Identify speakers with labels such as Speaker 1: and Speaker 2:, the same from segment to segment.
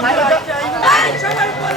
Speaker 1: Vai, vai, vai.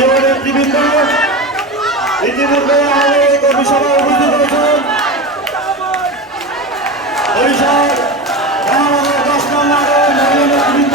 Speaker 1: প্রিয় নেতৃবৃন্দ ইতিমধ্যে আমাদের কর্মী সভা উপস্থিত হয়েছেন। বরিশাল দশ নম্বর মহিলা নেতৃবৃন্দ